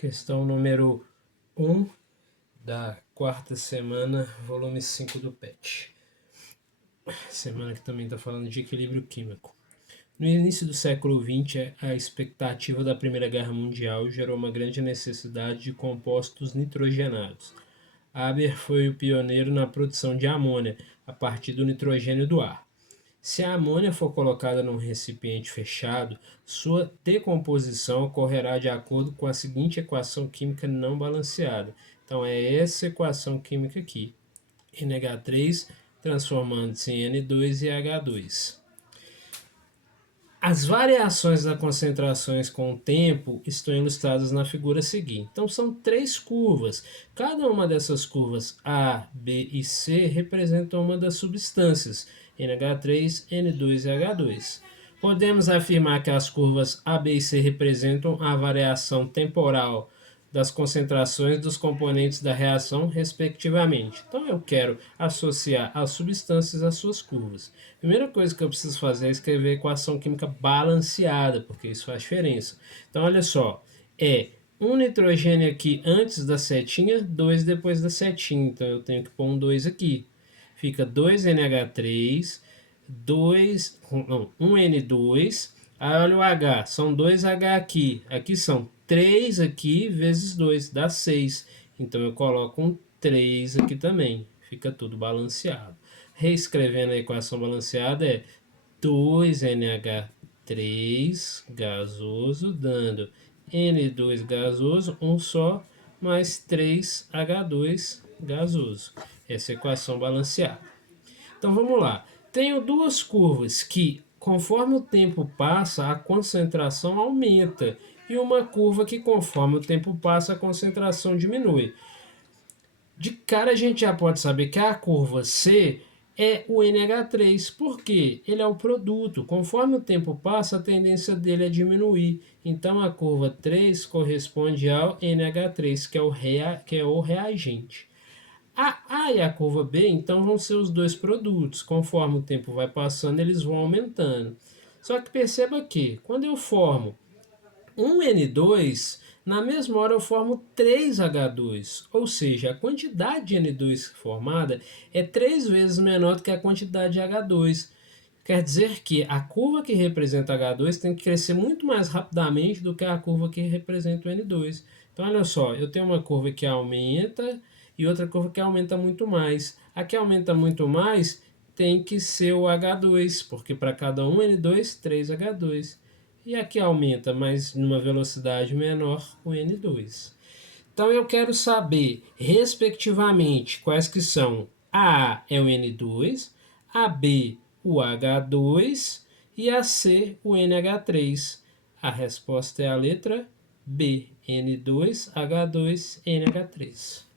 Questão número 1 da quarta semana, volume 5 do PET. Semana que também está falando de equilíbrio químico. No início do século XX, a expectativa da Primeira Guerra Mundial gerou uma grande necessidade de compostos nitrogenados. Haber foi o pioneiro na produção de amônia, a partir do nitrogênio do ar. Se a amônia for colocada num recipiente fechado, sua decomposição ocorrerá de acordo com a seguinte equação química não balanceada. Então é essa equação química aqui, NH3 transformando-se em N2 e H2. As variações das concentrações com o tempo estão ilustradas na figura seguinte. Então são três curvas. Cada uma dessas curvas A, B e C representam uma das substâncias, NH3, N2 e H2. Podemos afirmar que as curvas A, B e C representam a variação temporal das concentrações dos componentes da reação, respectivamente. Então eu quero associar as substâncias às suas curvas. A primeira coisa que eu preciso fazer é escrever a equação química balanceada, porque isso faz diferença. Então olha só, é um nitrogênio aqui antes da setinha, 2 depois da setinha. Então eu tenho que pôr um 2 aqui. Fica 2NH3, 1N2, aí olha o H, são 2H aqui, aqui são 3 aqui vezes 2, dá 6. Então eu coloco um 3 aqui também, fica tudo balanceado. Reescrevendo a equação balanceada é 2NH3 gasoso, dando N2 gasoso, um só, mais 3H2 gasoso. Essa é a equação balanceada. Então vamos lá. Tenho duas curvas que, conforme o tempo passa, a concentração aumenta. E uma curva que, conforme o tempo passa, a concentração diminui. De cara a gente já pode saber que a curva C é o NH3, porque ele é o produto. Conforme o tempo passa, a tendência dele é diminuir. Então a curva 3 corresponde ao NH3, que é o reagente. A A e a curva B, então, vão ser os dois produtos. Conforme o tempo vai passando, eles vão aumentando. Só que perceba que, quando eu formo um N2, na mesma hora eu formo 3H2, ou seja, a quantidade de N2 formada é 3 vezes menor do que a quantidade de H2. Quer dizer que a curva que representa H2 tem que crescer muito mais rapidamente do que a curva que representa o N2. Então, olha só, eu tenho uma curva que aumenta e outra curva que aumenta muito mais. A que aumenta muito mais tem que ser o H2, porque para cada um N2, 3H2. E aqui aumenta, mas numa velocidade menor, o N2. Então eu quero saber, respectivamente, quais que são. A A é o N2, a B o H2 e a C o NH3. A resposta é a letra B, N2, H2, NH3.